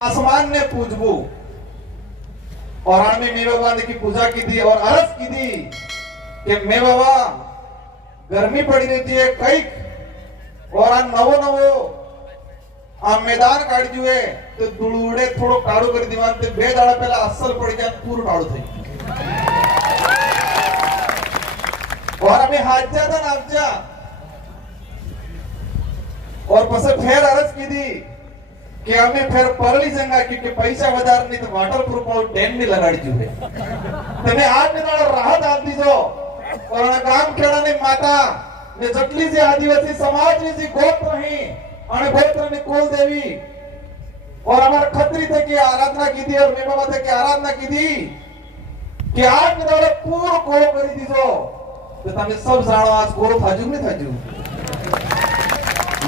आसमान ने पूजबू और आम्ही मे भगवान की पूजा की थी और अर्ज की थी कि मे बाबा गर्मी पड़ी रहती है कई और आ नवो नवो आ मैदान काढ जुए तो दुळुडे थोडो काढू કરી દીવાન તે બે દાડા પહેલા અસલ પડી જાય પૂરું ટાળું થઈ और અમે હાજ્યા હતા નામજા और પછી ફેર અરજ કીધી कि हमें फिर परली जंगा क्योंकि पैसा વધાર नहीं तो वाटर प्रूफ और डैम में लगाड़ी जुए तने आज ने दाड़ा राहत आल दीजो और ना गाम खेड़ा ने माता ने जटली से आदिवासी समाज ने जी गोत्र रही अने गोत्र ने कुल देवी और हमारे खत्री थे की आराधना की थी और मेरे बाबा थे की आराधना की थी कि आज ने दाड़ा पूर्ण कोड़ो करी दीजो तो तमे सब जानो आज कोड़ो थाजू नहीं थाजू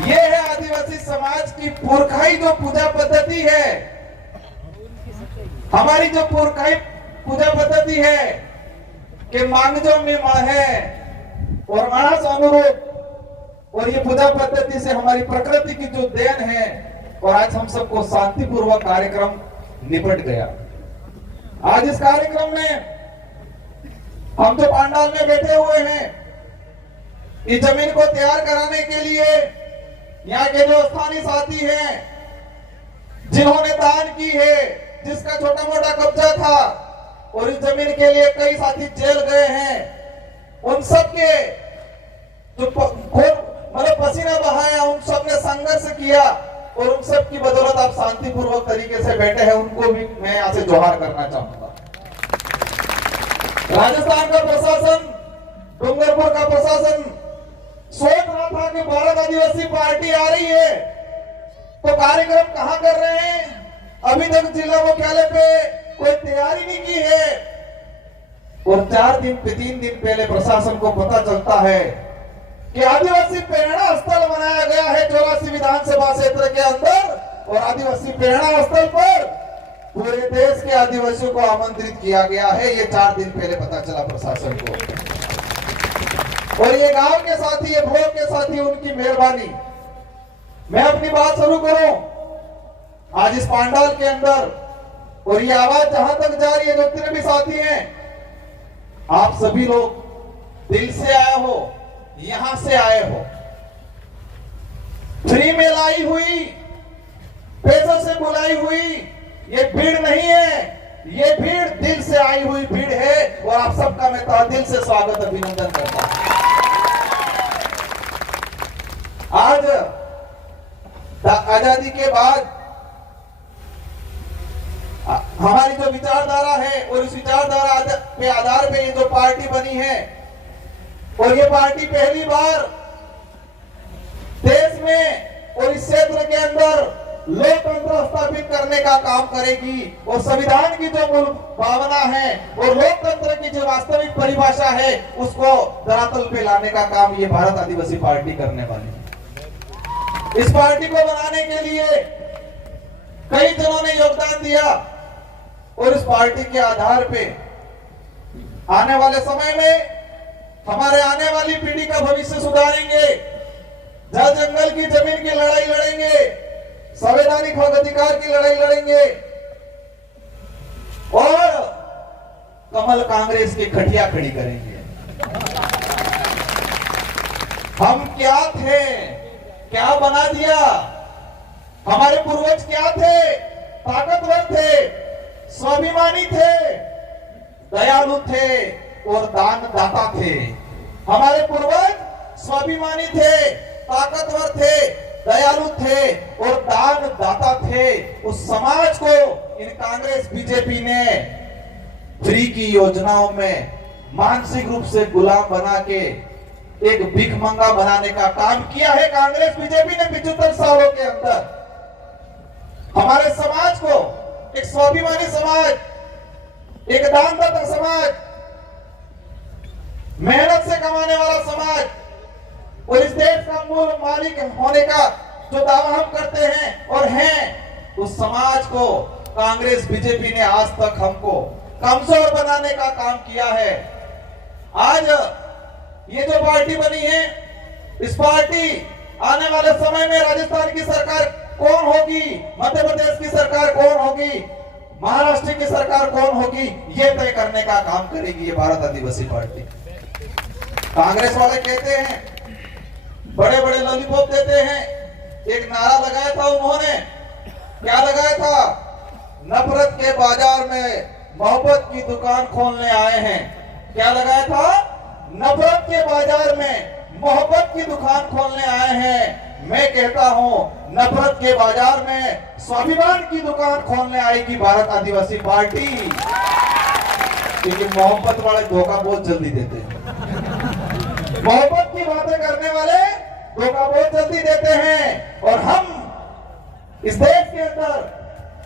ये है आदिवासी समाज की पुरखाई जो पूजा पद्धति है। हमारी जो पुरखाई पूजा पद्धति है कि मांगजो में मां है और मानस अनुरूप और ये पूजा पद्धति से हमारी प्रकृति की जो देन है और आज हम सबको शांतिपूर्वक कार्यक्रम निपट गया। आज इस कार्यक्रम में हम तो पांडाल में बैठे हुए हैं इस जमीन को तैयार कराने के लिए यहाँ के जो स्थानीय साथी हैं जिन्होंने दान की है जिसका छोटा मोटा कब्जा था और इस जमीन के लिए कई साथी जेल गए हैं उन सब के जो मतलब पसीना बहाया उन सब ने संघर्ष किया और उन सब की बदौलत आप शांतिपूर्वक तरीके से बैठे हैं उनको भी मैं यहाँ से जोहार करना चाहूंगा। राजस्थान का प्रशासन डूंगरपुर का प्रशासन सोच रहा था कि भारत आदिवासी पार्टी आ रही है तो कार्यक्रम कहां कर रहे हैं अभी तक जिला मुख्यालय पे कोई तैयारी नहीं की है और 3 दिन पहले प्रशासन को पता चलता है कि आदिवासी प्रेरणा स्थल बनाया गया है 84 विधानसभा क्षेत्र के अंदर और आदिवासी प्रेरणा स्थल पर पूरे देश के आदिवासियों को आमंत्रित किया गया है। ये 4 दिन पहले पता चला प्रशासन को और ये गांव के साथी ये ब्लॉक के साथी उनकी मेहरबानी। मैं अपनी बात शुरू करूं आज इस पांडाल के अंदर और ये आवाज जहां तक जा रही है जो जितने भी साथी हैं आप सभी लोग दिल से आए हो यहां से आए हो फ्री में लाई हुई पैसों से बुलाई हुई ये भीड़ नहीं है ये भीड़ दिल से आई हुई भीड़ है और आप सबका मैं तहे से स्वागत अभिनंदन करता हूं। आज आजादी के बाद हमारी जो विचारधारा है और इस विचारधारा के आधार पे ये जो पार्टी बनी है और ये पार्टी पहली बार देश में और इस क्षेत्र के अंदर लोकतंत्र स्थापित करने का काम करेगी और संविधान की जो मूल भावना है और लोकतंत्र की जो वास्तविक परिभाषा है उसको धरातल पे लाने का काम ये भारत आदिवासी पार्टी करने वाली है। इस पार्टी को बनाने के लिए कई जनों ने योगदान दिया और इस पार्टी के आधार पे आने वाले समय में हमारे आने वाली पीढ़ी का भविष्य सुधारेंगे जल जंगल की जमीन की लड़ाई लड़ेंगे संवैधानिक हक अधिकार की लड़ाई लड़ेंगे और कमल कांग्रेस की खटिया खड़ी करेंगे। हम क्या थे क्या बना दिया हमारे पूर्वज क्या थे ताकतवर थे स्वाभिमानी थे दयालु थे और दानदाता थे। हमारे पूर्वज स्वाभिमानी थे ताकतवर थे दयालु थे और दानदाता थे। उस समाज को इन कांग्रेस बीजेपी ने फ्री की योजनाओं में मानसिक रूप से गुलाम बना के एक भिखमंगा बनाने का काम किया है। कांग्रेस बीजेपी ने 75 सालों के अंदर हमारे समाज को एक स्वाभिमानी समाज एक दानदाता समाज मेहनत से कमाने वाला समाज और इस देश का मूल मालिक होने का जो दावा हम करते हैं और हैं उस समाज को कांग्रेस बीजेपी ने आज तक हमको कमजोर बनाने का काम किया है। आज ये जो पार्टी बनी है इस पार्टी आने वाले समय में राजस्थान की सरकार कौन होगी, मध्य प्रदेश की सरकार कौन होगी, महाराष्ट्र की सरकार कौन होगी, ये तय करने का काम करेगी ये भारत आदिवासी पार्टी। कांग्रेस वाले कहते हैं, बड़े बड़े लॉलीपॉप देते हैं। एक नारा लगाया था उन्होंने, क्या लगाया था, नफरत के बाजार में मोहब्बत की दुकान खोलने आए हैं। क्या लगाया था, नफरत के बाजार में मोहब्बत की दुकान खोलने आए हैं। मैं कहता हूं, नफरत के बाजार में स्वाभिमान की दुकान खोलने आएगी भारत आदिवासी पार्टी, क्योंकि मोहब्बत वाले धोखा बहुत जल्दी देते हैं। मोहब्बत की बातें करने वाले धोखा बहुत जल्दी देते हैं। और हम इस देश के अंदर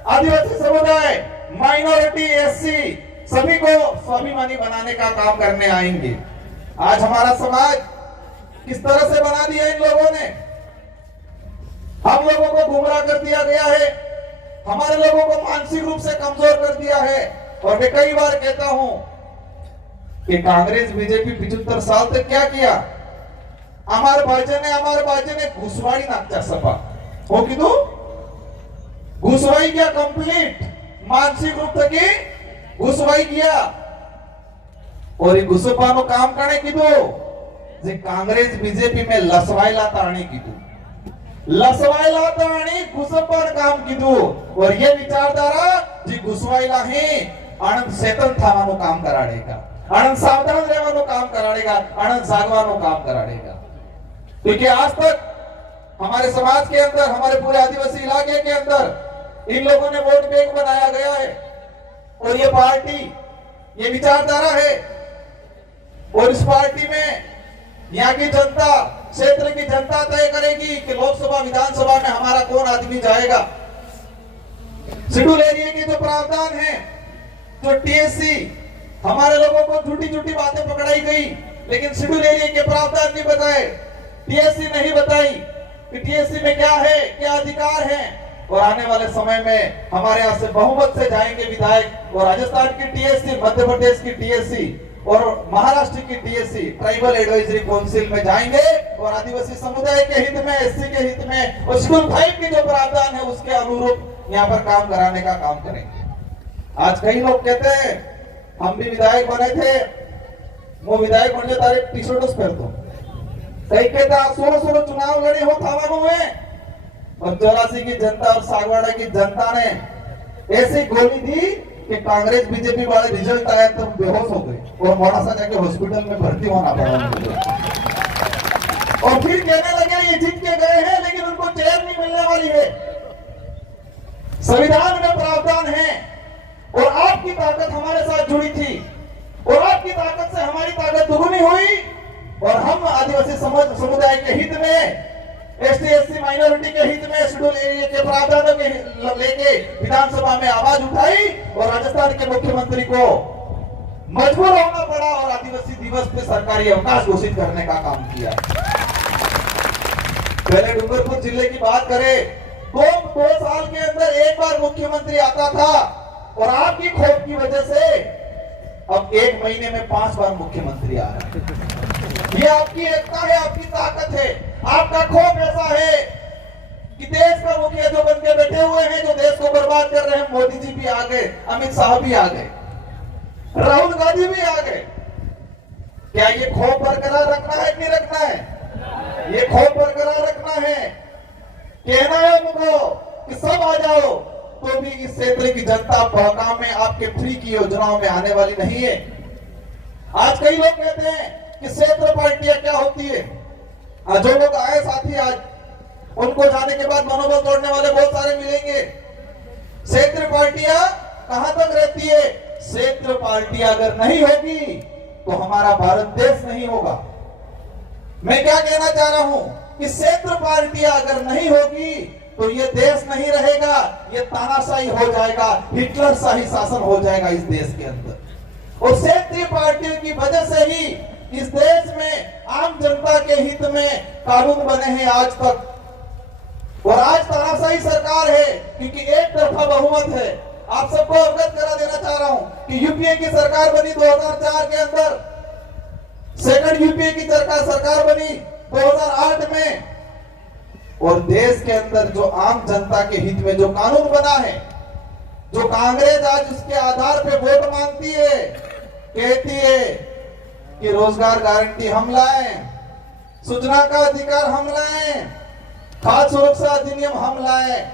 आदिवासी समुदाय, माइनॉरिटी, एससी सभी को स्वाभिमानी बनाने का काम करने आएंगे। आज हमारा समाज किस तरह से बना दिया इन लोगों ने, हम लोगों को गुमराह कर दिया गया है, हमारे लोगों को मानसिक रूप से कमजोर कर दिया है। और मैं कई बार कहता हूं कि कांग्रेस बीजेपी 75 साल तक क्या किया, हमारे बाजे ने घुसवाड़ी नाचा सपा हो कि तू घुसवाई किया, कंप्लीट मानसिक रूप की घुसवाई किया। और घुसपानो काम करने की दो जे कांग्रेस बीजेपी में लसवायला ताणी कीधु, लसवायला ताणी घुसपण काम कीधु। और ये विचारधारा जी घुसवायला है आनंद चेतन थावानो काम कराड़ेगा, आनंद सावधान रहवानो काम कराड़ेगा, आनंद जागवानो काम कराड़ेगा। क्योंकि आज तक हमारे समाज के अंदर, हमारे पूरे आदिवासी इलाके के अंदर इन लोगों ने वोट बैंक बनाया गया है। और ये पार्टी, ये विचारधारा है। और इस पार्टी में यहाँ की जनता, क्षेत्र की जनता तय करेगी कि लोकसभा विधानसभा में हमारा कौन आदमी जाएगा। शेड्यूल एरिया के जो प्रावधान है, जो टीएससी, हमारे लोगों को झूठी झूठी बातें पकड़ाई गई, लेकिन शेड्यूल एरिया के प्रावधान नहीं बताए, टीएससी नहीं बताई कि टीएससी में क्या है, क्या अधिकार है। और आने वाले समय में हमारे यहाँ से बहुमत से जाएंगे विधायक, और राजस्थान की टीएससी, मध्य प्रदेश की टीएससी और महाराष्ट्र की टीएससी ट्राइबल एडवाइजरी काउंसिल में जाएंगे और आदिवासी समुदाय के हित में, एससी के हित में और शेड्यूल 5 की जो प्रावधान है उसके अनुरूप यहाँ पर काम कराने का काम करेंगे। आज कई लोग कहते हैं हम भी विधायक बने थे, वो विधायक बन जो तारे टी शर्ट फेर दो, कई कहता 16 चुनाव लड़े हो थावानों में, और 84 की जनता और सागवाड़ा की जनता ने ऐसी गोली दी कि कांग्रेस बीजेपी वाले रिजल्ट आया तो बेहोश हो गए और मोड़ासा जाके हॉस्पिटल में भर्ती होना पड़ा। और फिर कहने लगे ये जीत के गए हैं लेकिन उनको चेयर नहीं मिलने वाली है। संविधान में प्रावधान है और आपकी ताकत हमारे साथ जुड़ी थी और आपकी ताकत से हमारी ताकत दुगुनी हुई। और हम आदिवासी समुदाय के हित में, एसटी एससी माइनॉरिटी के हित में शेड्यूल एरिया के प्रावधानों के लेके विधानसभा में आवाज उठाई और राजस्थान के मुख्यमंत्री को मजबूर होना पड़ा और आदिवासी दिवस पे सरकारी अवकाश घोषित करने का काम किया। पहले डूंगरपुर जिले की बात करें तो 2 साल के अंदर एक बार मुख्यमंत्री आता था और आपकी खोप की वजह से अब 1 महीने में 5 बार मुख्यमंत्री आ रहा है। ये आपकी एकता है, आपकी ताकत है, आपका खोप ऐसा है कि देश का मुखिया जो बन के बैठे हुए हैं, जो देश को बर्बाद कर रहे हैं, मोदी जी भी आ गए, अमित शाह भी आ गए, राहुल गांधी भी आ गए। क्या ये खोप बरकरार रखना है कि नहीं रखना है? ये खोप बरकरार रखना है। कहना है उनको कि सब आ जाओ, तो भी इस क्षेत्र की जनता बहकाम में आपके फ्री की योजनाओं में आने वाली नहीं है। आज कई लोग कहते हैं कि क्षेत्र पार्टियां क्या होती है। जो लोग आए साथी आज, उनको जाने के बाद मनोबल तोड़ने वाले बहुत सारे मिलेंगे। क्षेत्र पार्टियां कहां तक रहती है? क्षेत्र पार्टियां अगर नहीं होगी तो हमारा भारत देश नहीं होगा। मैं क्या कहना चाह रहा हूं कि क्षेत्र पार्टियां अगर नहीं होगी तो ये देश नहीं रहेगा, ये तानाशाही हो जाएगा, हिटलर शाही शासन हो जाएगा इस देश के अंदर। और क्षेत्रीय पार्टियों की वजह से ही इस देश में आम जनता के हित में कानून बने हैं आज तक। और आज तानाशाही सरकार है क्योंकि एक तरफा बहुमत है। आप सबको अवगत करा देना चाह रहा हूं कि यूपीए की सरकार बनी 2004 के अंदर, सेकंड यूपीए की सरकार बनी 2008 में। और देश के अंदर जो आम जनता के हित में जो कानून बना है, जो कांग्रेस आज उसके आधार पे वोट मांगती है, कहती है कि रोजगार गारंटी हम लाएं, सूचना का अधिकार हम लाएं, खाद्य सुरक्षा अधिनियम हम लाएं,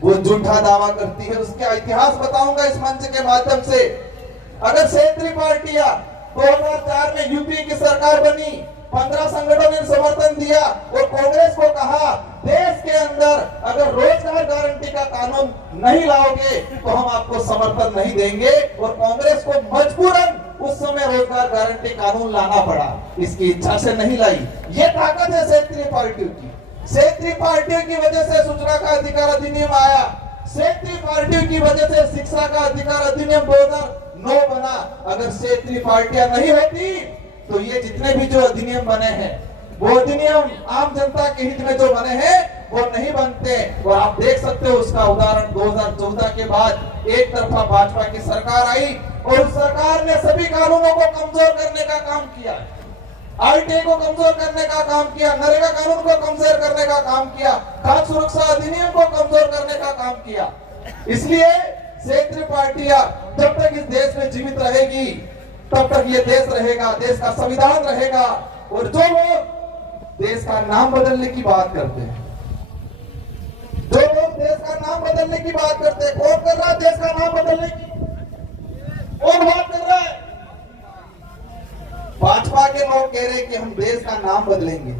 वो झूठा दावा करती है। उसका इतिहास बताऊंगा इस मंच के माध्यम से। अगर क्षेत्रीय पार्टियां 2004 में यूपी की सरकार बनी, 15 संगठनों ने समर्थन दिया और कांग्रेस को कहा देश के अंदर अगर रोजगार गारंटी का कानून नहीं लाओगे तो हम आपको समर्थन नहीं देंगे, और कांग्रेस को मजबूरन उस समय रोजगार गारंटी कानून लाना पड़ा, इसकी इच्छा से नहीं लाई। ये ताकत है क्षेत्रीय पार्टियों की। क्षेत्रीय पार्टियों की वजह से सूचना का अधिकार अधिनियम आया, क्षेत्रीय पार्टियों की वजह से शिक्षा का अधिकार अधिनियम 2009 बना। अगर क्षेत्रीय पार्टियां नहीं होती तो ये जितने भी जो अधिनियम बने हैं, वो अधिनियम आम जनता के हित में जो बने हैं वो नहीं बनते। और आप देख सकते हो उसका उदाहरण 2014 के बाद एक तरफा भाजपा की सरकार आई और उस सरकार ने सभी कानूनों को कमजोर करने का काम किया, आरटीआई को कमजोर करने का काम किया, नरेगा कानून को कमजोर करने का काम किया, खाद्य सुरक्षा अधिनियम को कमजोर करने का काम किया। इसलिए क्षेत्रीय पार्टियां जब तक इस देश में जीवित रहेगी तब तक ये देश रहेगा, देश का संविधान रहेगा। और जो लोग देश का नाम बदलने की बात करते हैं, जो लोग देश का नाम बदलने की बात करते हैं, कौन कर रहा है देश का नाम बदलने की? कौन बात कर रहा है? भाजपा के लोग कह रहे हैं कि हम देश का नाम बदलेंगे।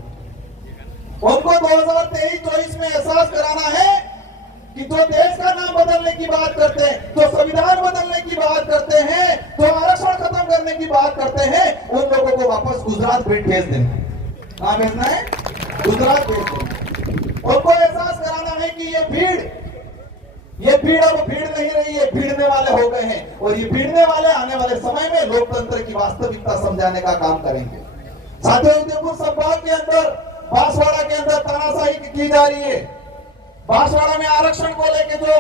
उनको 2023-24 में एहसास कराना है कि जो देश का नाम बदलने की बात करते हैं, जो संविधान बदलने की बात करते हैं, जो आरक्षण खत्म करने की बात करते हैं, उन लोगों को वापस गुजरात भेज देना। कहां भेजना है? गुजरात भेज देना। उनको एहसास कराना है कि ये भीड़ अब भीड़ नहीं रही है, भीड़ने वाले हो गए हैं, और ये भीड़ने वाले आने वाले समय में लोकतंत्र की वास्तविकता समझाने का काम करेंगे। साथियों, उदयपुर संभाग के अंदर बांसवाड़ा के अंदर तानाशाही की जा रही है। बांसवाड़ा में आरक्षण को लेकर जो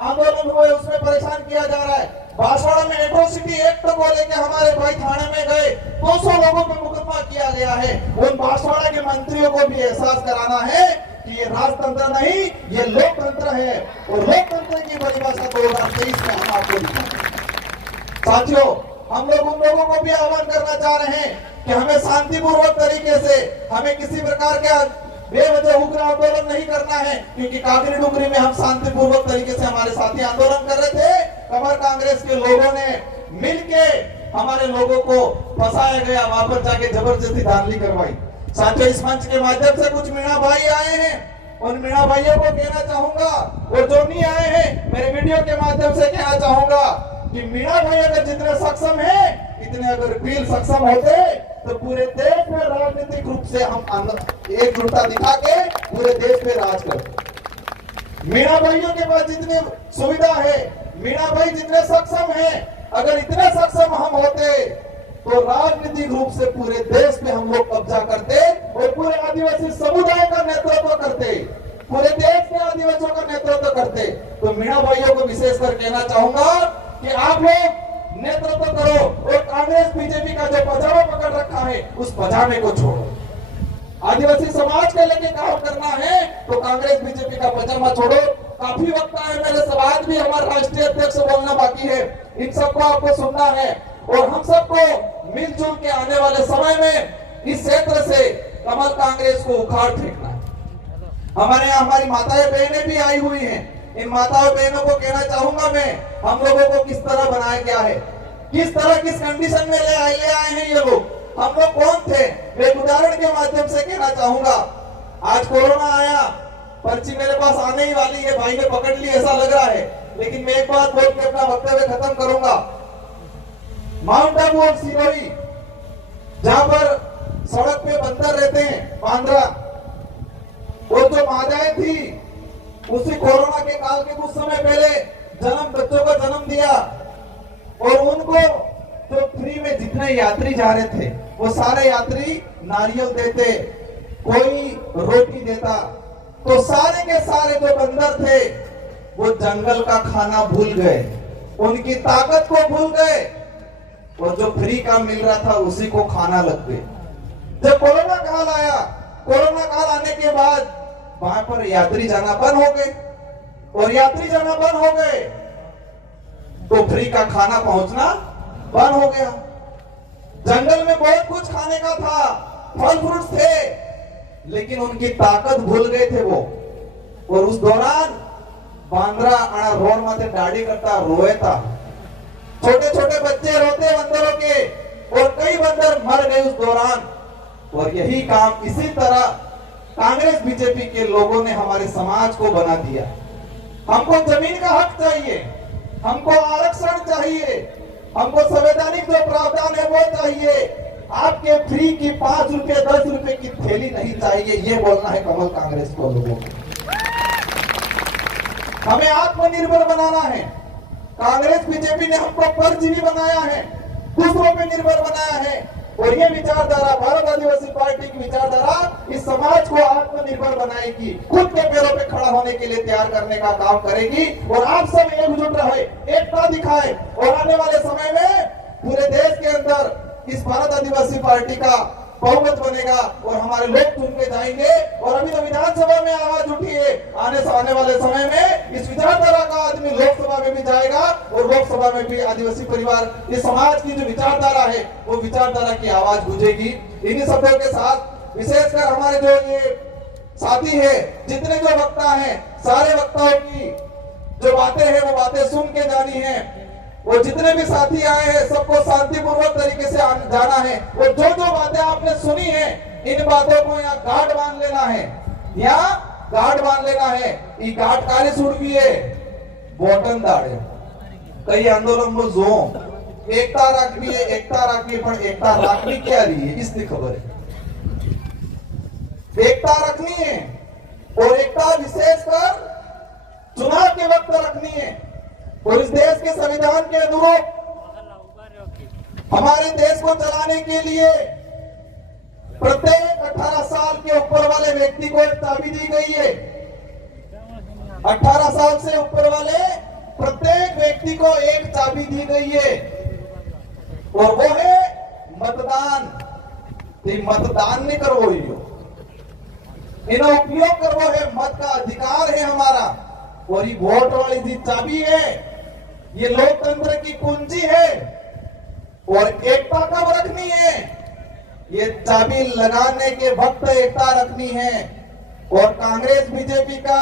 आंदोलन हुए उसमें परेशान किया जा रहा है। बांसवाड़ा में एट्रोसिटी एक्ट को लेकर हमारे भाई थाने में गए, 200 लोगों पर मुकदमा किया गया है। उन बांसवाड़ा के मंत्रियों को भी एहसास कराना है कि ये राजतंत्र नहीं, ये लोकतंत्र है, और लोकतंत्र की परिभाषा 2023 में हम आपको दिखाएंगे। साथियों, हम लोग उन लोगों को भी आह्वान करना चाह रहे हैं कि हमें शांतिपूर्वक तरीके से, हमें किसी प्रकार के बेवजह उग्र आंदोलन नहीं करना है, क्योंकि काकरी डुंगरी में हम शांतिपूर्वक तरीके से हमारे साथी आंदोलन कर रहे थे। कमर कांग्रेस के लोगों ने मिलके हमारे लोगों को फंसाया गया, वहां पर जाके जबरदस्ती धांधली करवाई। साथियों, इस मंच के माध्यम से कुछ मीणा भाई आए हैं, उन मीणा भाइयों को कहना चाहूंगा, और जो नहीं आए हैं मेरे वीडियो के माध्यम से कहना चाहूंगा कि मीणा भाई अगर जितने सक्षम हैं, इतने अगर बिल सक्षम होते तो पूरे देश में राजनीतिक रूप से हम एकजुटता दिखा के पूरे देश में राज करते। मीणा भाइयों के पास जितनी सुविधा है, मीणा भाई जितने सक्षम हैं, अगर इतने सक्षम हम होते तो राजनीतिक रूप से पूरे देश में हम लोग कब्जा करते और पूरे आदिवासी समुदाय का नेतृत्व करते, पूरे देश के आदिवासियों का नेतृत्व करते। तो मीणा भाइयों को विशेष कर कहना चाहूंगा कि आप लोग नेतृत्व करो, और कांग्रेस बीजेपी का जो पजामा पकड़ रखा है उस पजामे को छोड़ो। आदिवासी समाज के लेके काम करना है तो कांग्रेस बीजेपी का पजामा छोड़ो। काफी वक्त है, मेरे से बाद भी हमारे राष्ट्रीय अध्यक्ष बोलना बाकी है, इन सबको आपको सुनना है, और हम सबको मिलजुल के आने वाले समय में इस क्षेत्र से कमल कांग्रेस को उखाड़ फेंकना है। हमारे यहाँ हमारी माताएं बहनें भी आई हुई हैं, इन माताओं बहनों को कहना चाहूंगा मैं, हम लोगों को किस तरह बनाया गया है, किस तरह किस कंडीशन में ले आए हैं ये लोग, हम लोग कौन थे। मैं उदाहरण के माध्यम से कहना चाहूंगा, आज कोरोना आया, पर्ची मेरे पास आने ही वाली है, भाई ने पकड़ ली ऐसा लग रहा है, लेकिन मैं एक बात बोल के अपना वक्तव्य खत्म करूंगा। माउंट आबू और सिरोही, जहां पर सड़क पे बंदर रहते हैं, बांद्रा, वो जो माताएं थी उसी कोरोना के काल के कुछ समय पहले बच्चों को जन्म दिया, और उनको जो फ्री में जितने यात्री जा रहे थे वो सारे यात्री नारियल देते, कोई रोटी देता, तो सारे के सारे जो बंदर थे वो जंगल का खाना भूल गए, उनकी ताकत को भूल गए, और जो फ्री का मिल रहा था उसी को खाना लग गए। जब कोरोना काल आया, कोरोना काल आने के बाद वहां पर यात्री जाना बंद हो गए, और यात्री जाना बंद हो गए तो फ्री का खाना पहुंचना बंद हो गया। जंगल में बहुत कुछ खाने का था, फल फ्रूट थे, लेकिन उनकी ताकत भूल गए थे वो। और उस दौरान बांद्रा आना रोड माथे दाढ़ी करता रोए था, छोटे छोटे बच्चे रोते बंदरों के, और कई बंदर मर गए उस दौरान। और यही काम इसी तरह कांग्रेस बीजेपी के लोगों ने हमारे समाज को बना दिया। हमको जमीन का हक चाहिए, हमको आरक्षण चाहिए, हमको संवैधानिक जो प्रावधान है वो चाहिए। आपके फ्री की 5 रुपए 10 रुपए की थैली नहीं चाहिए, ये बोलना है कमल कांग्रेस को लोगों को। हमें आत्मनिर्भर बनाना है। कांग्रेस बीजेपी ने हमको परजीवी बनाया है, दूसरों पे निर्भर बनाया है, और ये विचारधारा भारत आदिवासी पार्टी की विचारधारा इस समाज को आत्मनिर्भर बनाएगी, खुद के पैरों पे खड़ा होने के लिए तैयार करने का काम करेगी। और आप सब एकजुट रहे, एकता दिखाए, और आने वाले समय में पूरे देश के अंदर इस भारत आदिवासी पार्टी का बहुमत बनेगा और हमारे लोग चुन के जाएंगे। और अभी तो विधानसभा में आवाज उठी है, आने वाले समय में इस विचारधारा का आदमी लोकसभा में भी जाएगा, और लोकसभा में भी आदिवासी परिवार, इस समाज की जो विचारधारा है वो विचारधारा की आवाज गूंजेगी। इन्हीं शब्दों के साथ विशेषकर हमारे जो ये साथी है, जितने जो वक्ता हैं, सारे वक्ताओं की जो बातें हैं वो बातें सुन के जानी है। वो जितने भी साथी आए हैं सबको शांतिपूर्वक तरीके से जाना है, और जो जो बातें आपने सुनी है इन बातों को यहाँ गांठ बांध लेना है, यहाँ गांठ बांध लेना है। ये गांठ काली सुड़वी है बोटन दाड़े कई आंदोलन में जो एकता राखवी है, एकता राखवी, पर एकता राखवी क्या रही है इसकी खबर है। एकता रखनी है, और एकता विशेषकर चुनाव के वक्त रखनी है। और इस देश के संविधान के अनुरूप हमारे देश को चलाने के लिए प्रत्येक 18 साल के ऊपर वाले व्यक्ति को एक चाबी दी गई है। 18 साल से ऊपर वाले प्रत्येक व्यक्ति को एक चाबी दी गई है, और वो है मतदान। मतदान नहीं करवो, इन्हें उपयोग करवो है, मत का अधिकार है हमारा। और ये वोट वाली जी चाबी है, ये लोकतंत्र की कुंजी है। और एकता कब रखनी है, ये चाबी लगाने के वक्त एकता रखनी है। और कांग्रेस बीजेपी का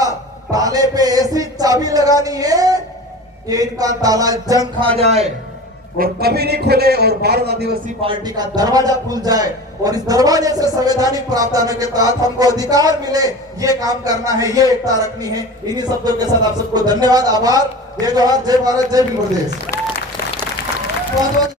ताले पे ऐसी चाबी लगानी है कि इनका ताला जंग खा जाए और कभी नहीं खुले, और भारत आदिवासी पार्टी का दरवाजा खुल जाए, और इस दरवाजे से संवैधानिक प्रावधानों के तहत हमको अधिकार मिले, ये काम करना है, ये एकता रखनी है। इन्हीं शब्दों के साथ आप सबको धन्यवाद, आभार, जय जोहार, जय भारत, जय भीम प्रदेश।